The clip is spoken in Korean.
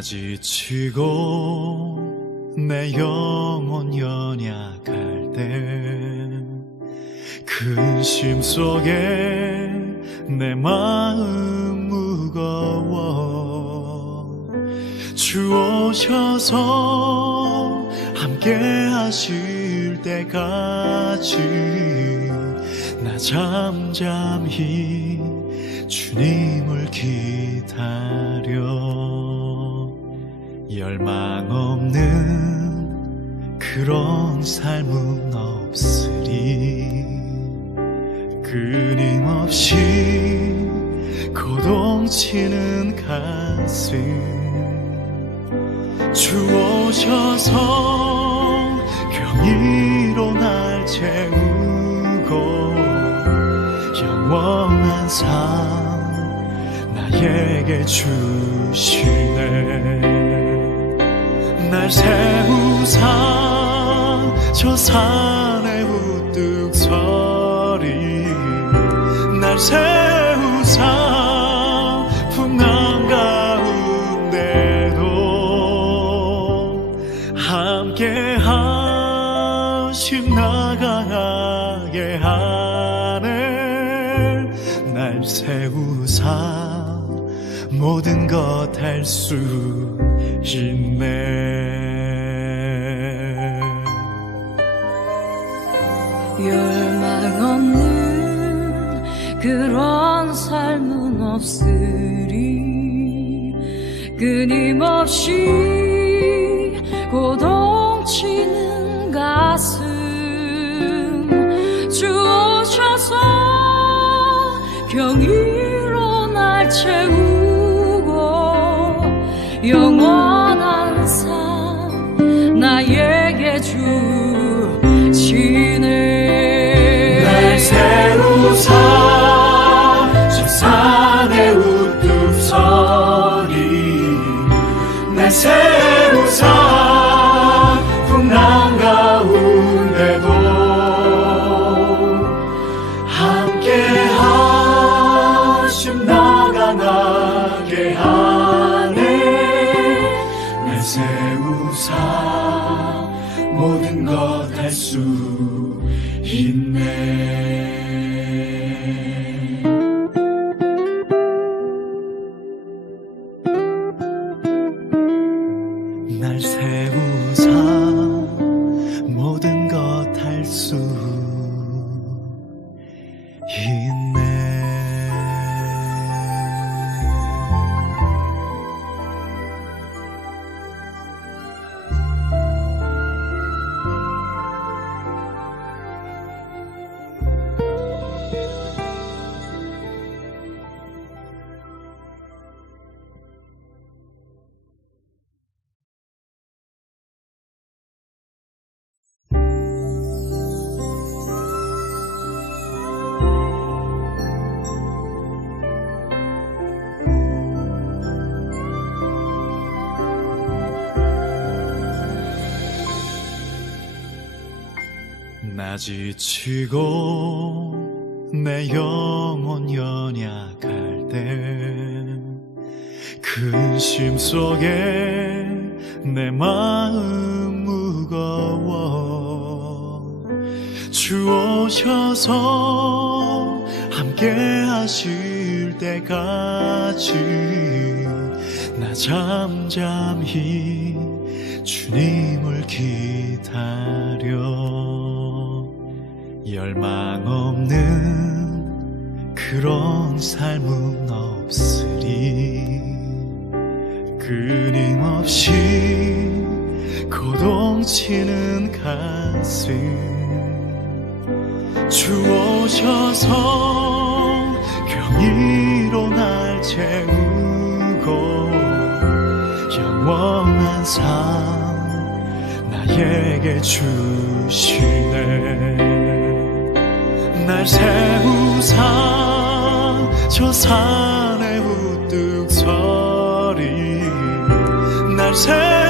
나 지치고 내 영혼 연약할 때 근심 속에 내 마음 무거워 주 오셔서 함께 하실 때까지 나 잠잠히 주님을 기다려 열망 없는 그런 삶은 없으리. 끊임없이 고동치는 가슴. 주 오셔서 경의로 날 채우고 영원한 삶 나에게 주시네 날 세우사 저 산에 우뚝 서리. 날 세우사 풍랑 가운데도 함께 하심 나가게 하네 날 세우사 모든 것 할 수 그런 삶은 없으리. 끊임없이 고동치는 가슴. 주 오셔서 경의로 날 채우고 영원한 삶 나에게 주 지치고 내 영혼 연약할 때 근심 속에 내 마음 무거워 주 오셔서 함께 하실 때까지 나 잠잠히 주님을 기다려 열망 없는 그런 삶은 없으리. 끊임없이 고동치는 가슴. 주 오셔서 경의로 날 채우고 영원한 삶 나에게 주시네 날 세우사 저 산에 우뚝 서리. 날 세우사